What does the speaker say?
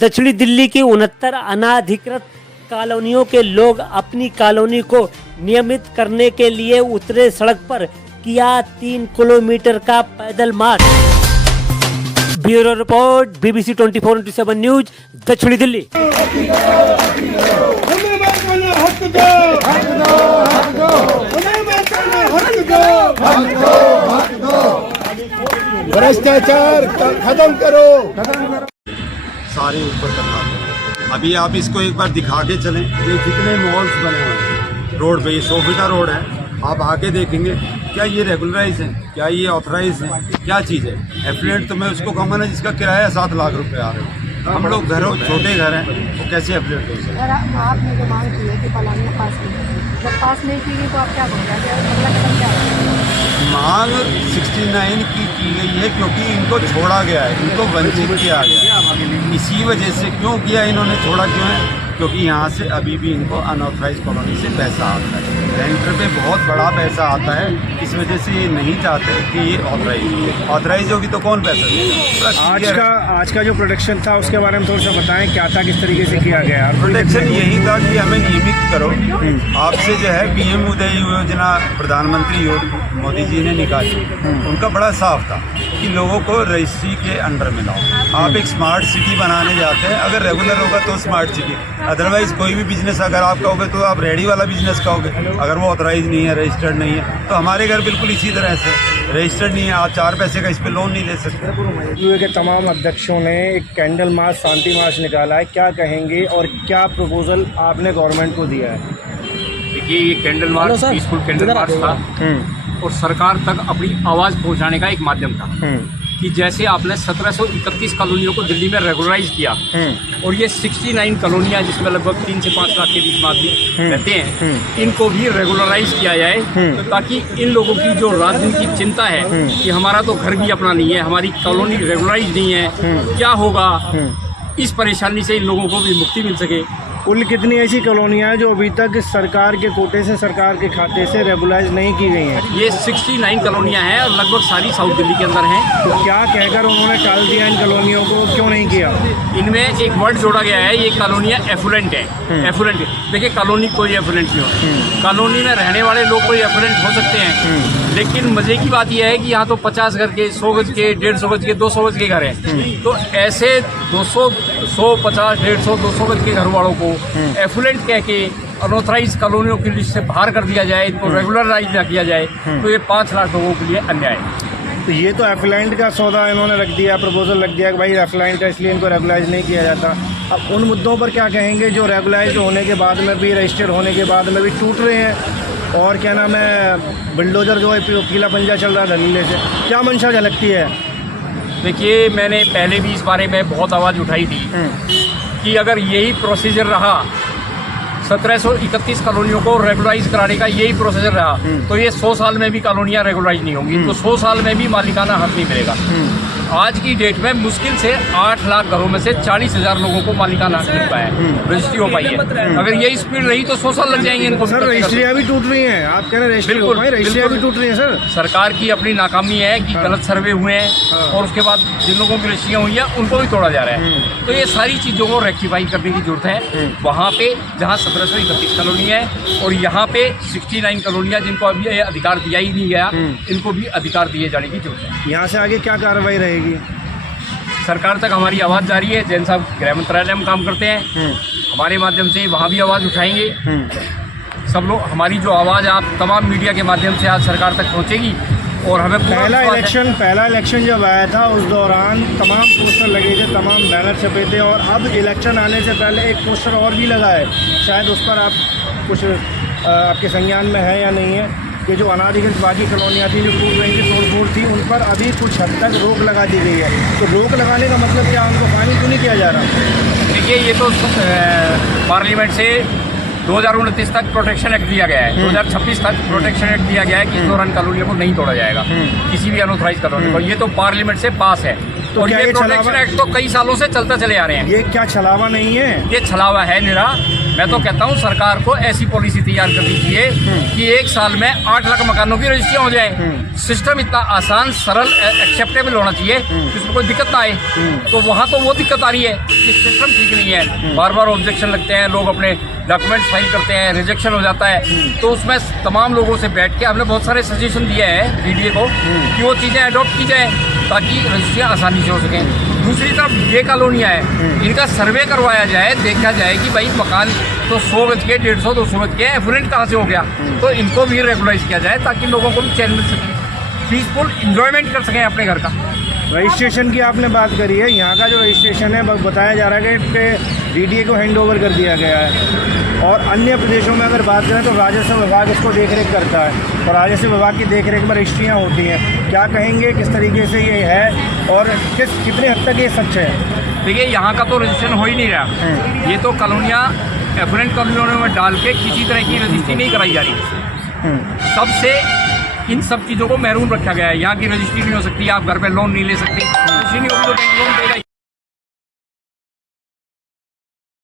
दक्षिणी दिल्ली की 69 अनाधिकृत कॉलोनियों के लोग अपनी कॉलोनी को नियमित करने के लिए उतरे सड़क पर, किया 3 किलोमीटर का पैदल मार्च। ब्यूरो रिपोर्ट, BBC 24/7 न्यूज, दक्षिणी दिल्ली। भ्रष्टाचार खत्म करो। सारे ऊपर करना है। अभी आप इसको एक बार दिखा के चलें, ये कितने मॉल्स बने हुए हैं रोड पे। ये सोफिटा रोड है, आप आके देखेंगे क्या ये रेगुलराइज है, क्या ये ऑथराइज है, क्या चीज़ है। एफिलिएट तो मैं उसको कहूँगा ना जिसका किराया 7 लाख रुपए आ रहे हैं। हम लोग घरों छोटे घर हैं, वो कैसे एफिलिएट हो सकते हैं। आपने जो मांग की है कि पलानियाँ पास की, जब पास नहीं की गई तो आप क्या करेंगे, अगला कदम क्या है? मांग 69 की गई है क्योंकि इनको छोड़ा गया है, इनको वंचित किया गया है। इसी वजह से क्यों किया इन्होंने, छोड़ा क्यों है? क्योंकि यहाँ से अभी भी इनको अनऑथराइज कॉलोनी से पैसा आता है, रेंटर पे बहुत बड़ा पैसा आता है। इस वजह से ये नहीं चाहते कि ये ऑथराइज होगी तो कौन पैसा देगा। आज का जो प्रोटेक्शन था उसके बारे में थोड़ा सा बताएं, क्या था, किस तरीके से किया गया? प्रोटेक्शन यही था कि हमें नियमित करो। आपसे जो है PM उदय योजना प्रधानमंत्री मोदी जी ने निकाली, उनका बड़ा साफ था कि लोगों को रजिस्ट्री के अंडर में लाओ। आप एक स्मार्ट सिटी बनाने जाते हैं, अगर रेगुलर होगा तो स्मार्ट सिटी, अदरवाइज कोई भी बिजनेस अगर आप कहोगे तो आप रेडी वाला बिजनेस कहोगे। अगर वो ऑथराइज नहीं है, रजिस्टर्ड नहीं है, तो हमारे घर बिल्कुल इसी तरह से रजिस्टर्ड नहीं है, आप 4 पैसे का इस पे लोन नहीं ले सकते। यूए के तमाम अध्यक्षों ने एक कैंडल मार्च, शांति मार्च निकाला है, क्या कहेंगे और क्या प्रपोजल आपने गवर्नमेंट को दिया है? देखिए, ये candle march peaceful candle march था और सरकार तक अपनी आवाज़ पहुंचाने का एक माध्यम था कि जैसे आपने 1731 कॉलोनियों को दिल्ली में रेगुलराइज किया और ये 69 कॉलोनियाँ जिसमें लगभग 3 से 5 लाख के बीच में आदमी रहते हैं, इनको भी रेगुलराइज किया जाए ताकि इन लोगों की जो राजनीतिक चिंता है कि हमारा तो घर भी अपना नहीं है, हमारी कॉलोनी रेगुलराइज नहीं है, क्या होगा, इस परेशानी से इन लोगों को भी मुक्ति मिल सके। कुल कितनी ऐसी कॉलोनियाँ हैं जो अभी तक सरकार के कोटे से, सरकार के खाते से रेगुलाइज नहीं की गई हैं? ये 69 कॉलोनियाँ हैं और लगभग सारी साउथ दिल्ली के अंदर हैं। तो क्या कहकर उन्होंने टाल दिया इन कॉलोनियों को, क्यों नहीं किया? इनमें एक वर्ड जोड़ा गया है, ये कॉलोनियाँ एफुलेंट है। एफुलेंट, देखिए कॉलोनी कोई एफुलेंट नहीं होती, कॉलोनी में रहने वाले लोग कोई एफुलेंट हो सकते हैं, लेकिन मजे की बात यह है कि यहाँ तो 50 घर के, 100 गज के, 150 गज के, 200 गज के घर हैं। तो ऐसे 200, 100, 50, 150, 200 गज के घर वालों को एफुलेंट कह के अनऑथराइज कॉलोनियों की लिस्ट से बाहर कर दिया जाए, इनको रेगुलराइज ना किया जाए, तो ये 5 लाख लोगों के लिए अन्याय है। तो ये तो एफलाइंट का सौदा इन्होंने रख दिया, प्रपोजल रख दिया कि भाई एफलाइंट का, इसलिए इनको रेगुलाइज नहीं किया जाता। अब उन मुद्दों पर क्या कहेंगे जो रेगुलाइज होने के बाद में भी, रजिस्टर्ड होने के बाद में भी टूट रहे हैं, और क्या नाम है, बुलडोजर जो है पीला पंजा चल रहा है दलीले से, क्या मंशा झलकती है? देखिए, मैंने पहले भी इस बारे में बहुत आवाज़ उठाई थी कि अगर यही प्रोसीजर रहा, 1731 कॉलोनियों को रेगुलराइज कराने का यही प्रोसीजर रहा, तो ये 100 साल में भी कॉलोनियाँ रेगुलराइज नहीं होंगी, तो 100 साल में भी मालिकाना हक नहीं मिलेगा। आज की डेट में मुश्किल से 8 लाख घरों में से 40,000 लोगों को मालिकाना हक मिल पाया है, रजिस्ट्री हो पाई है। अगर यही स्पीड रही तो 100 साल लग जाएंगे इनको। सर, रजिस्ट्रियाँ भी टूट रही हैं, आप कह रहे हैं रजिस्ट्रियाँ भी टूट रही हैं? सर, सरकार की अपनी नाकामी है कि गलत सर्वे हुए हैं और उसके बाद जिन लोगों की रजिस्ट्रियाँ हुई हैं उनको भी तोड़ा जा रहा है। तो ये सारी चीज़ों को रेक्टिफाई करने की जरूरत है। वहाँ पे जहाँ 1731 कॉलोनी है और यहाँ पे 69 कॉलोनियाँ जिनको अभी अधिकार दिया ही नहीं गया, इनको भी अधिकार दिए जाने की जरूरत है। यहाँ से आगे क्या कार्रवाई रहेगी? सरकार तक हमारी आवाज़ जारी है। जैन साहब गृह मंत्रालय में काम करते हैं, हमारे माध्यम से वहाँ भी आवाज़ उठाएंगे। सब लोग, हमारी जो आवाज़ आप तमाम मीडिया के माध्यम से आज सरकार तक पहुँचेगी। और हमें पहला इलेक्शन जब आया था उस दौरान तमाम पोस्टर लगे थे, तमाम बैनर छपे थे, और अब इलेक्शन आने से पहले एक पोस्टर और भी लगा है, शायद उस पर आप कुछ आपके संज्ञान में है या नहीं है, कि जो अनाधिकृत बाकी कॉलोनियाँ थी जो टूट रही थी, तोड़-फोड़ थी, उन पर अभी कुछ हद तक रोक लगा दी गई है। तो रोक लगाने का मतलब क्या, उनको फाइनल क्यों नहीं किया जा रहा? देखिए, ये तो पार्लियामेंट से 2029 तक प्रोटेक्शन एक्ट दिया गया है, 2026 तक प्रोटेक्शन एक्ट दिया गया है कि इस दौरान कॉलोनियों को नहीं तोड़ा जाएगा, किसी भी अनऑथराइज कॉलोनी को। ये तो पार्लियामेंट से पास है। तो और ये प्रोटेक्शन एक्ट तो कई सालों से चलता चले आ रहे हैं। ये क्या छलावा नहीं है? ये छलावा है निरा। मैं तो कहता हूँ सरकार को ऐसी पॉलिसी तैयार कर दीजिए कि 1 साल में 8 लाख मकानों की रजिस्ट्रियाँ हो जाए। सिस्टम इतना आसान, सरल, एक्सेप्टेबल होना चाहिए, जिसमें कोई दिक्कत ना आए। तो वहाँ तो वो दिक्कत आ रही है कि सिस्टम ठीक नहीं है, बार बार ऑब्जेक्शन लगते हैं, लोग अपने डॉक्यूमेंट फाइल करते हैं, रिजेक्शन हो जाता है। तो उसमें तमाम लोगों से बैठ के हमने बहुत सारे सजेशन दिए हैं डीडीए को कि वो चीज़ें अडॉप्ट की जाए ताकि रजिस्ट्रियाँ आसानी से हो सकें। दूसरी तरफ ये कॉलोनियाँ हैं, इनका सर्वे करवाया जाए, देखा जाए कि भाई मकान तो 100 गज के, 150, 200 गज के, एफुरेंट कहाँ से हो गया, तो इनको भी रेगुलाइज किया जाए ताकि लोगों को भी चैन मिल सके, पीसफुल इंजॉयमेंट कर सकें अपने घर का। रजिस्ट्रेशन की आपने बात करी है, यहाँ का जो रजिस्ट्रेशन है बताया जा रहा है कि डीडीए को हैंड ओवर कर दिया गया है। और अन्य प्रदेशों में अगर बात करें तो राजस्व विभाग इसको देखरेख करता है और राजस्व विभाग की देखरेख में रजिस्ट्रियाँ होती हैं। क्या कहेंगे, किस तरीके से ये है और कितने हद तक ये सच है? देखिए, यहाँ का तो रजिस्ट्रेशन हो ही नहीं रहा। ये तो कॉलोनियाँ एफरेंट कॉलोनियों में डाल के किसी तरह की रजिस्ट्री नहीं कराई जा रही। सबसे इन सब चीज़ों को महरूम रखा गया है। यहाँ की रजिस्ट्री नहीं हो सकती, आप घर पे लोन नहीं ले सकते, रजिस्ट्री नहीं होगी तो बैंक लोन देगा।